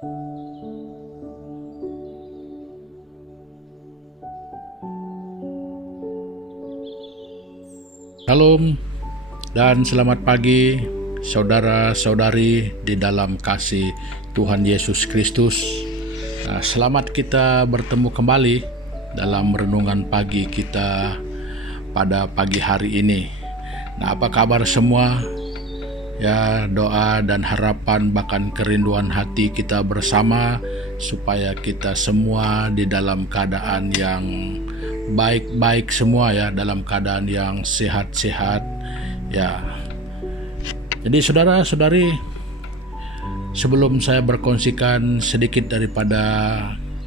Shalom dan selamat pagi saudara-saudari di dalam kasih Tuhan Yesus Kristus. Selamat kita bertemu kembali dalam renungan pagi kita pada pagi hari ini. Apa kabar semua? Ya, doa dan harapan bahkan kerinduan hati kita bersama supaya kita semua di dalam keadaan yang baik-baik semua, ya, dalam keadaan yang sehat-sehat, ya. Jadi saudara-saudari, sebelum saya berkongsikan sedikit daripada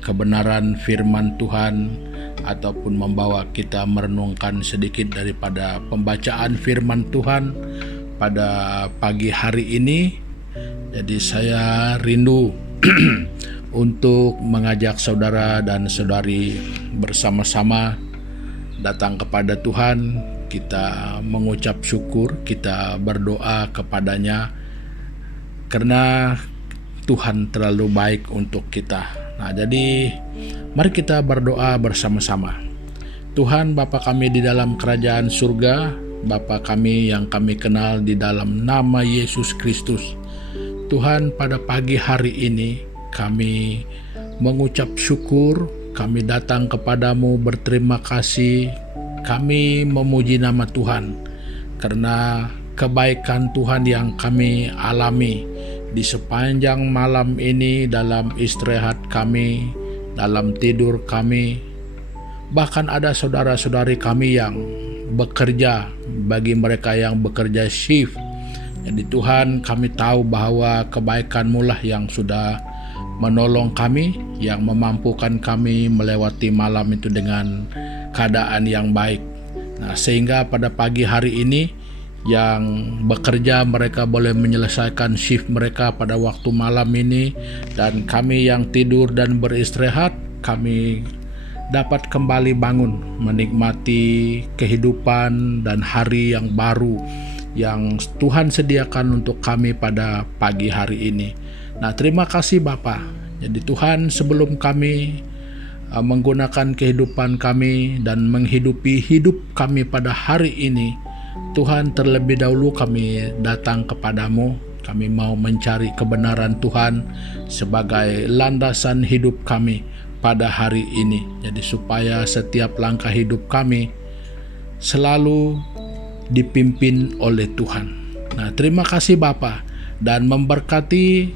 kebenaran firman Tuhan ataupun membawa kita merenungkan sedikit daripada pembacaan firman Tuhan pada pagi hari ini, jadi saya rindu untuk mengajak saudara dan saudari bersama-sama datang kepada Tuhan. Kita mengucap syukur, kita berdoa kepadanya karena Tuhan terlalu baik untuk kita. Jadi mari kita berdoa bersama-sama. Tuhan Bapa kami di dalam kerajaan surga, Bapa kami yang kami kenal di dalam nama Yesus Kristus. Tuhan, pada pagi hari ini kami mengucap syukur, kami datang kepadamu berterima kasih, kami memuji nama Tuhan karena kebaikan Tuhan yang kami alami di sepanjang malam ini, dalam istirahat kami, dalam tidur kami. Bahkan ada saudara-saudari kami yang bekerja, bagi mereka yang bekerja shift. Jadi Tuhan, kami tahu bahwa kebaikan-Mu lah yang sudah menolong kami, yang memampukan kami melewati malam itu dengan keadaan yang baik. Sehingga pada pagi hari ini yang bekerja mereka boleh menyelesaikan shift mereka pada waktu malam ini, dan kami yang tidur dan beristirahat, kami dapat kembali bangun menikmati kehidupan dan hari yang baru yang Tuhan sediakan untuk kami pada pagi hari ini. Terima kasih Bapa. Jadi Tuhan, sebelum kami menggunakan kehidupan kami dan menghidupi hidup kami pada hari ini, Tuhan, terlebih dahulu kami datang kepadamu. Kami mau mencari kebenaran Tuhan sebagai landasan hidup kami pada hari ini. Jadi supaya setiap langkah hidup kami selalu dipimpin oleh Tuhan. Terima kasih Bapa, dan memberkati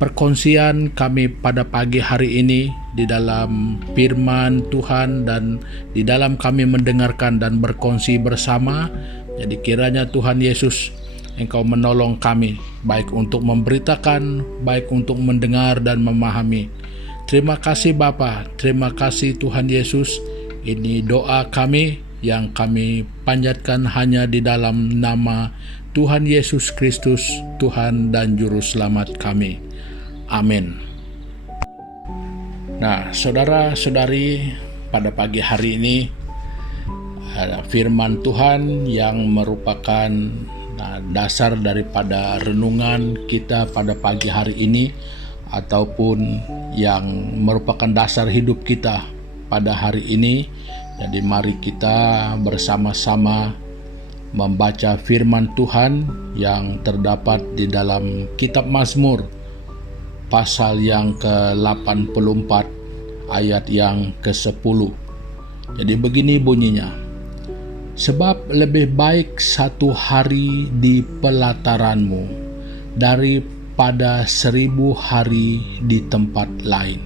perkongsian kami pada pagi hari ini di dalam firman Tuhan dan di dalam kami mendengarkan dan berkongsi bersama. Jadi kiranya Tuhan Yesus, Engkau menolong kami, baik untuk memberitakan, baik untuk mendengar dan memahami. Terima kasih Bapa, terima kasih Tuhan Yesus. Ini doa kami yang kami panjatkan hanya di dalam nama Tuhan Yesus Kristus, Tuhan dan Juru Selamat kami. Amin. Saudara-saudari, pada pagi hari ini ada firman Tuhan yang merupakan dasar daripada renungan kita pada pagi hari ini, ataupun yang merupakan dasar hidup kita pada hari ini. Jadi mari kita bersama-sama membaca firman Tuhan yang terdapat di dalam kitab Mazmur pasal yang ke-84 ayat yang ke-10. Jadi begini bunyinya: sebab lebih baik satu hari di pelataranmu daripada 1000 hari di tempat lain.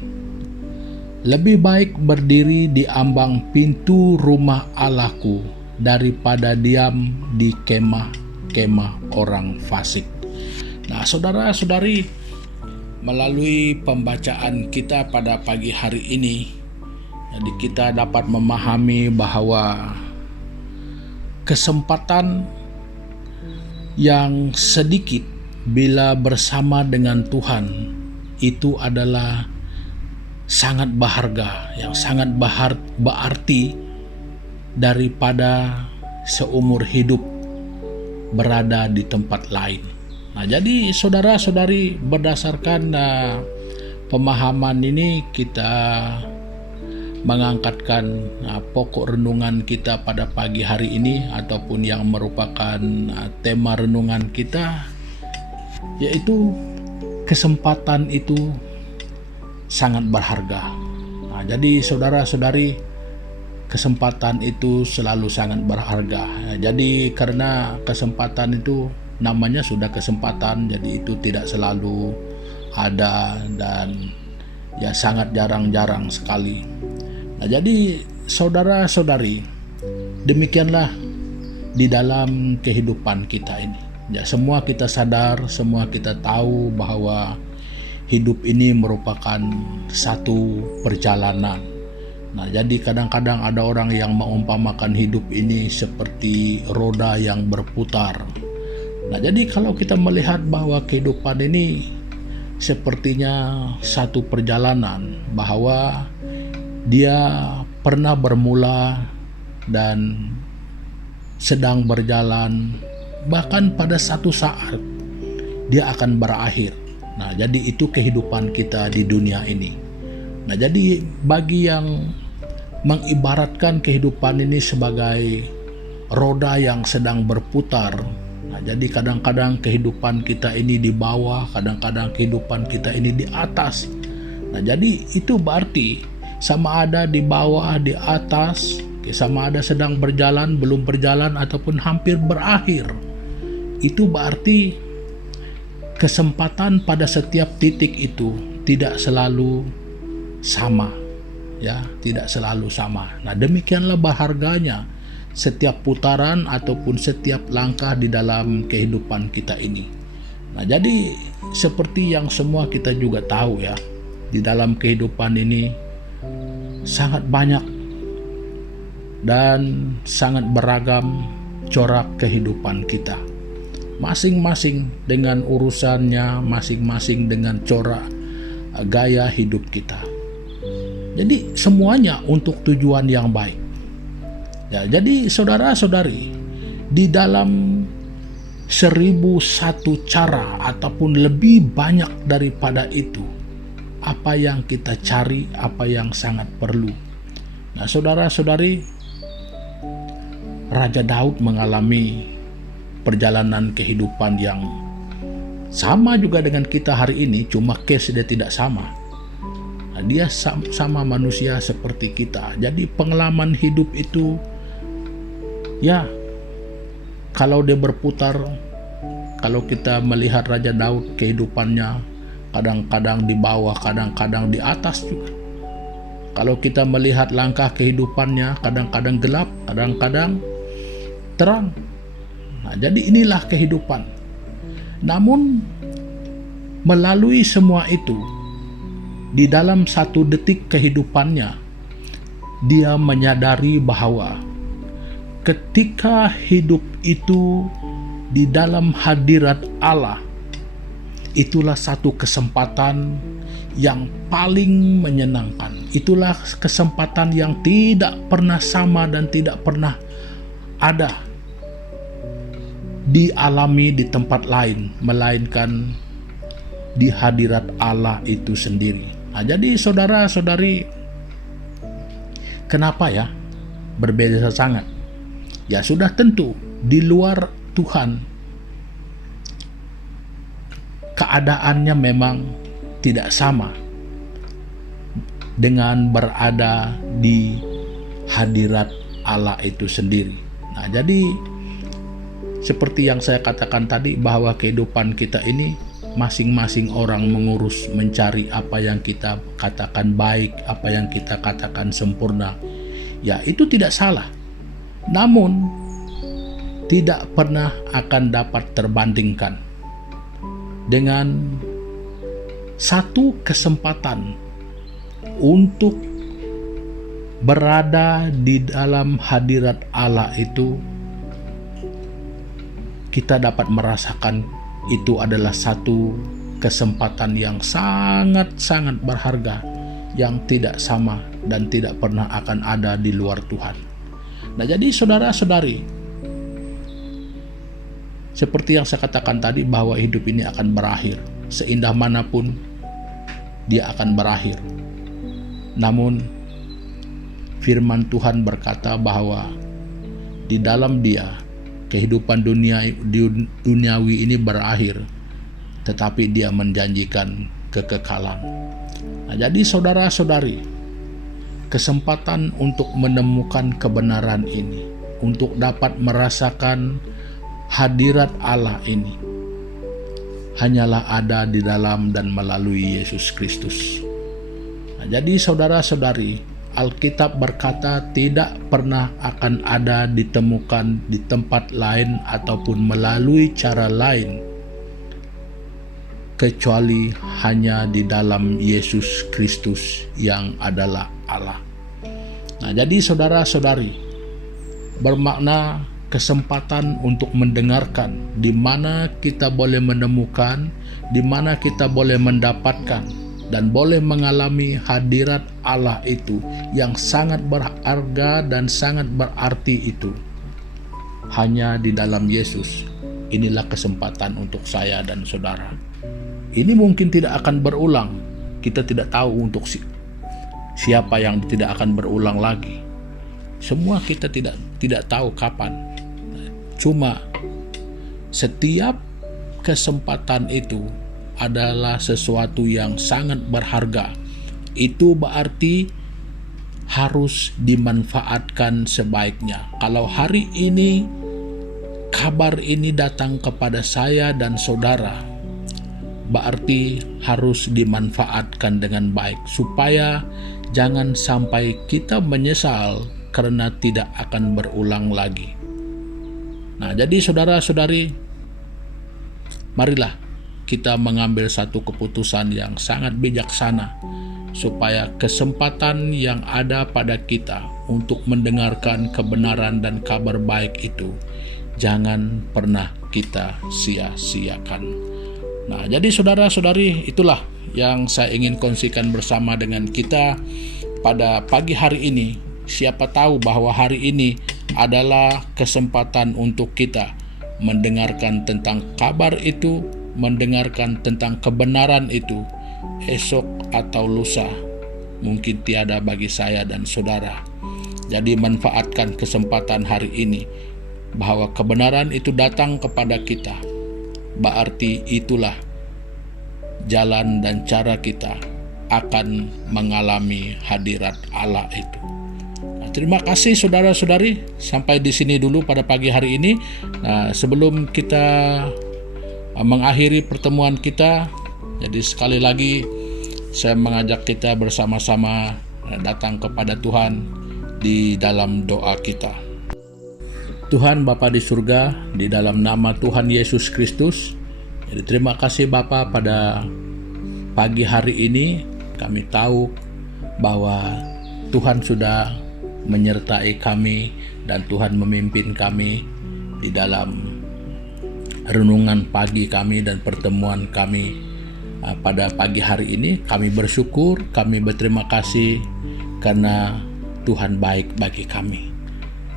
Lebih baik berdiri di ambang pintu rumah Allahku daripada diam di kemah-kemah orang fasik. Saudara-saudari, melalui pembacaan kita pada pagi hari ini, jadi kita dapat memahami bahwa kesempatan yang sedikit bila bersama dengan Tuhan itu adalah sangat berharga, yang sangat berarti daripada seumur hidup berada di tempat lain. Jadi saudara-saudari, berdasarkan pemahaman ini kita mengangkatkan pokok renungan kita pada pagi hari ini, ataupun yang merupakan tema renungan kita, yaitu kesempatan itu sangat berharga. Jadi saudara-saudari, kesempatan itu selalu sangat berharga. Jadi karena kesempatan itu namanya sudah kesempatan, jadi itu tidak selalu ada dan ya sangat jarang-jarang sekali. Jadi saudara-saudari, demikianlah di dalam kehidupan kita ini. Ya, semua kita sadar, semua kita tahu bahwa hidup ini merupakan satu perjalanan. Jadi kadang-kadang ada orang yang mengumpamakan hidup ini seperti roda yang berputar. Jadi kalau kita melihat bahwa kehidupan ini sepertinya satu perjalanan, bahwa dia pernah bermula dan sedang berjalan, bahkan pada satu saat dia akan berakhir. Jadi itu kehidupan kita di dunia ini. Jadi bagi yang mengibaratkan kehidupan ini sebagai roda yang sedang berputar, jadi kadang-kadang kehidupan kita ini di bawah, kadang-kadang kehidupan kita ini di atas. Jadi itu berarti sama ada di bawah, di atas, sama ada sedang berjalan, belum berjalan, ataupun hampir berakhir. Itu berarti kesempatan pada setiap titik itu tidak selalu sama, ya, tidak selalu sama. Demikianlah berharganya setiap putaran ataupun setiap langkah di dalam kehidupan kita ini. Jadi seperti yang semua kita juga tahu, ya, di dalam kehidupan ini sangat banyak dan sangat beragam corak kehidupan kita. Masing-masing dengan urusannya, masing-masing dengan corak gaya hidup kita. Jadi semuanya untuk tujuan yang baik. Ya, jadi saudara-saudari, di dalam 1001 cara ataupun lebih banyak daripada itu, apa yang kita cari, apa yang sangat perlu. Saudara-saudari, Raja Daud mengalami perjalanan kehidupan yang sama juga dengan kita hari ini, cuma case dia tidak sama. Dia sama manusia seperti kita. Jadi pengalaman hidup itu, ya, kalau dia berputar, kalau kita melihat Raja Daud, kehidupannya kadang-kadang di bawah, kadang-kadang di atas juga. Kalau kita melihat langkah kehidupannya, kadang-kadang gelap, kadang-kadang terang. Jadi inilah kehidupan. Namun melalui semua itu, di dalam satu detik kehidupannya, dia menyadari bahwa ketika hidup itu di dalam hadirat Allah, itulah satu kesempatan yang paling menyenangkan. Itulah kesempatan yang tidak pernah sama dan tidak pernah ada dialami di tempat lain, melainkan di hadirat Allah itu sendiri. Jadi saudara-saudari, kenapa ya berbeda sangat? Ya sudah tentu di luar Tuhan keadaannya memang tidak sama dengan berada di hadirat Allah itu sendiri. Jadi seperti yang saya katakan tadi, bahwa kehidupan kita ini masing-masing orang mengurus mencari apa yang kita katakan baik, apa yang kita katakan sempurna. Ya, itu tidak salah. Namun tidak pernah akan dapat terbandingkan dengan satu kesempatan untuk berada di dalam hadirat Allah itu. Kita dapat merasakan itu adalah satu kesempatan yang sangat-sangat berharga, yang tidak sama dan tidak pernah akan ada di luar Tuhan. Jadi saudara-saudari, seperti yang saya katakan tadi, bahwa hidup ini akan berakhir. Seindah manapun dia akan berakhir. Namun firman Tuhan berkata bahwa di dalam dia kehidupan duniawi ini berakhir, tetapi dia menjanjikan kekekalan. Nah, jadi saudara-saudari, kesempatan untuk menemukan kebenaran ini, untuk dapat merasakan hadirat Allah ini, hanyalah ada di dalam dan melalui Yesus Kristus. Nah, jadi saudara-saudari, Alkitab berkata tidak pernah akan ada ditemukan di tempat lain ataupun melalui cara lain kecuali hanya di dalam Yesus Kristus yang adalah Allah. Nah, jadi saudara-saudari, bermakna kesempatan untuk mendengarkan di mana kita boleh menemukan, di mana kita boleh mendapatkan dan boleh mengalami hadirat Allah itu yang sangat berharga dan sangat berarti itu hanya di dalam Yesus. Inilah kesempatan untuk saya dan saudara. Ini mungkin tidak akan berulang. Kita tidak tahu untuk siapa yang tidak akan berulang lagi. Semua kita tidak tahu kapan. Cuma setiap kesempatan itu adalah sesuatu yang sangat berharga. Itu berarti harus dimanfaatkan sebaiknya. Kalau hari ini kabar ini datang kepada saya dan saudara, berarti harus dimanfaatkan dengan baik supaya jangan sampai kita menyesal karena tidak akan berulang lagi. Nah, jadi saudara-saudari, marilah kita mengambil satu keputusan yang sangat bijaksana supaya kesempatan yang ada pada kita untuk mendengarkan kebenaran dan kabar baik itu jangan pernah kita sia-siakan. Nah, jadi saudara-saudari, itulah yang saya ingin kongsikan bersama dengan kita pada pagi hari ini. Siapa tahu bahwa hari ini adalah kesempatan untuk kita mendengarkan tentang kabar itu, mendengarkan tentang kebenaran itu. Esok atau lusa mungkin tiada bagi saya dan saudara. Jadi manfaatkan kesempatan hari ini bahwa kebenaran itu datang kepada kita. Berarti itulah jalan dan cara kita akan mengalami hadirat Allah itu. Nah, terima kasih saudara-saudari, sampai di sini dulu pada pagi hari ini. Nah, sebelum kita mengakhiri pertemuan kita, jadi sekali lagi saya mengajak kita bersama-sama datang kepada Tuhan di dalam doa kita. Tuhan Bapa di surga, di dalam nama Tuhan Yesus Kristus, jadi terima kasih Bapa, pada pagi hari ini kami tahu bahwa Tuhan sudah menyertai kami dan Tuhan memimpin kami di dalam renungan pagi kami dan pertemuan kami pada pagi hari ini. Kami bersyukur, kami berterima kasih karena Tuhan baik bagi kami.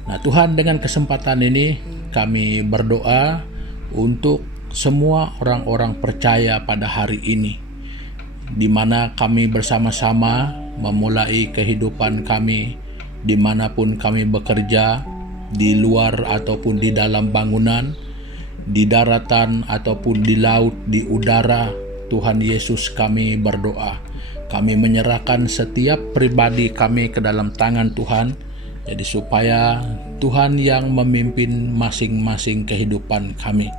Nah Tuhan, dengan kesempatan ini kami berdoa untuk semua orang-orang percaya pada hari ini, di mana kami bersama-sama memulai kehidupan kami dimanapun kami bekerja, di luar ataupun di dalam bangunan, di daratan ataupun di laut, di udara. Tuhan Yesus, kami berdoa, kami menyerahkan setiap pribadi kami ke dalam tangan Tuhan. Jadi supaya Tuhan yang memimpin masing-masing kehidupan kami.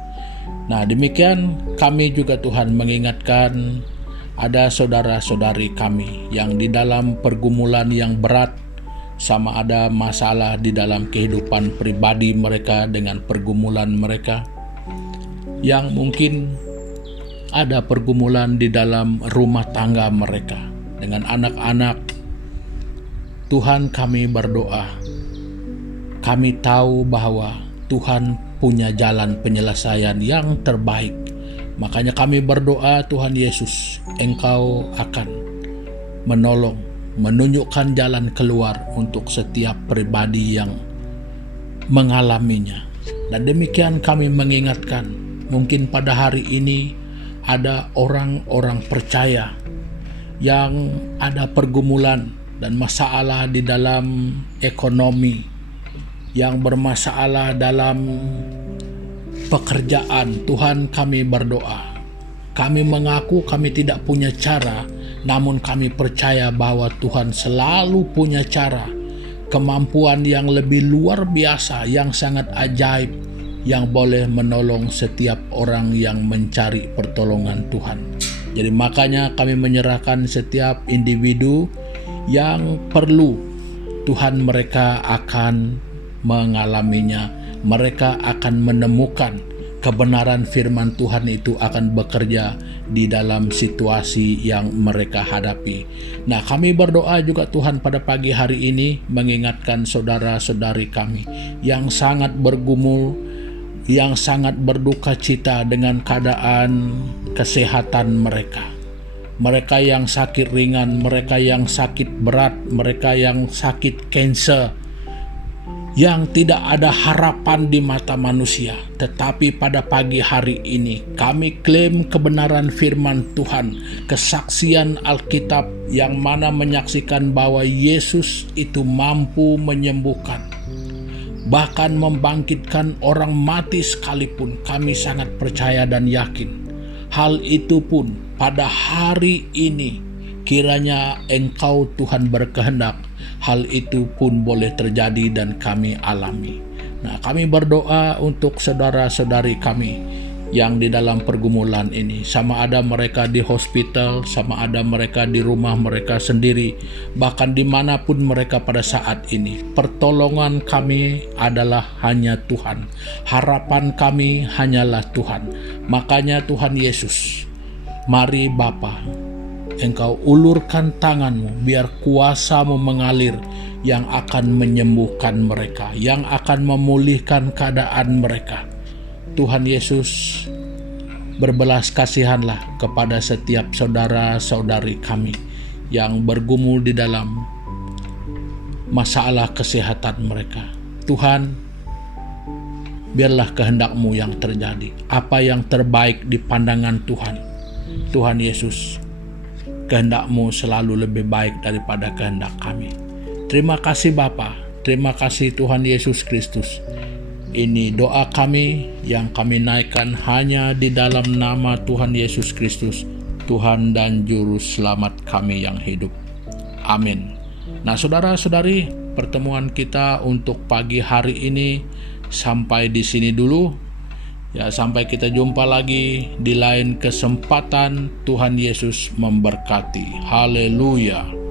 Nah demikian kami juga Tuhan mengingatkan ada saudara-saudari kami yang di dalam pergumulan yang berat, sama ada masalah di dalam kehidupan pribadi mereka dengan pergumulan mereka, yang mungkin ada pergumulan di dalam rumah tangga mereka dengan anak-anak. Tuhan, kami berdoa, kami tahu bahwa Tuhan punya jalan penyelesaian yang terbaik. Makanya kami berdoa, Tuhan Yesus, Engkau akan menolong, menunjukkan jalan keluar untuk setiap pribadi yang mengalaminya. Dan demikian kami mengingatkan, mungkin pada hari ini ada orang-orang percaya yang ada pergumulan dan masalah di dalam ekonomi, yang bermasalah dalam pekerjaan. Tuhan, kami berdoa. Kami mengaku kami tidak punya cara, namun kami percaya bahwa Tuhan selalu punya cara, kemampuan yang lebih luar biasa, yang sangat ajaib, yang boleh menolong setiap orang yang mencari pertolongan Tuhan. Jadi makanya kami menyerahkan setiap individu yang perlu Tuhan, mereka akan mengalaminya, mereka akan menemukan kebenaran firman Tuhan itu akan bekerja di dalam situasi yang mereka hadapi. Nah, kami berdoa juga Tuhan pada pagi hari ini mengingatkan saudara-saudari kami yang sangat bergumul, yang sangat berduka cita dengan keadaan kesehatan mereka. Mereka yang sakit ringan, mereka yang sakit berat, mereka yang sakit kanker, yang tidak ada harapan di mata manusia. Tetapi pada pagi hari ini kami klaim kebenaran firman Tuhan, kesaksian Alkitab yang mana menyaksikan bahwa Yesus itu mampu menyembuhkan, bahkan membangkitkan orang mati sekalipun. Kami sangat percaya dan yakin hal itu pun pada hari ini, kiranya Engkau Tuhan berkehendak, hal itu pun boleh terjadi dan kami alami. Nah, kami berdoa untuk saudara-saudari kami yang di dalam pergumulan ini, sama ada mereka di hospital, sama ada mereka di rumah mereka sendiri, bahkan dimanapun mereka pada saat ini. Pertolongan kami adalah hanya Tuhan, harapan kami hanyalah Tuhan. Makanya Tuhan Yesus, mari Bapa, Engkau ulurkan tanganmu, biar kuasa-Mu mengalir yang akan menyembuhkan mereka, yang akan memulihkan keadaan mereka. Tuhan Yesus, berbelas kasihanlah kepada setiap saudara-saudari kami yang bergumul di dalam masalah kesehatan mereka. Tuhan, biarlah kehendak-Mu yang terjadi, apa yang terbaik di pandangan Tuhan. Tuhan Yesus, kehendak-Mu selalu lebih baik daripada kehendak kami. Terima kasih Bapa, terima kasih Tuhan Yesus Kristus. Ini doa kami yang kami naikkan hanya di dalam nama Tuhan Yesus Kristus, Tuhan dan Juru Selamat kami yang hidup. Amin. Nah, saudara-saudari, pertemuan kita untuk pagi hari ini sampai di sini dulu. Ya, sampai kita jumpa lagi di lain kesempatan. Tuhan Yesus memberkati. Haleluya.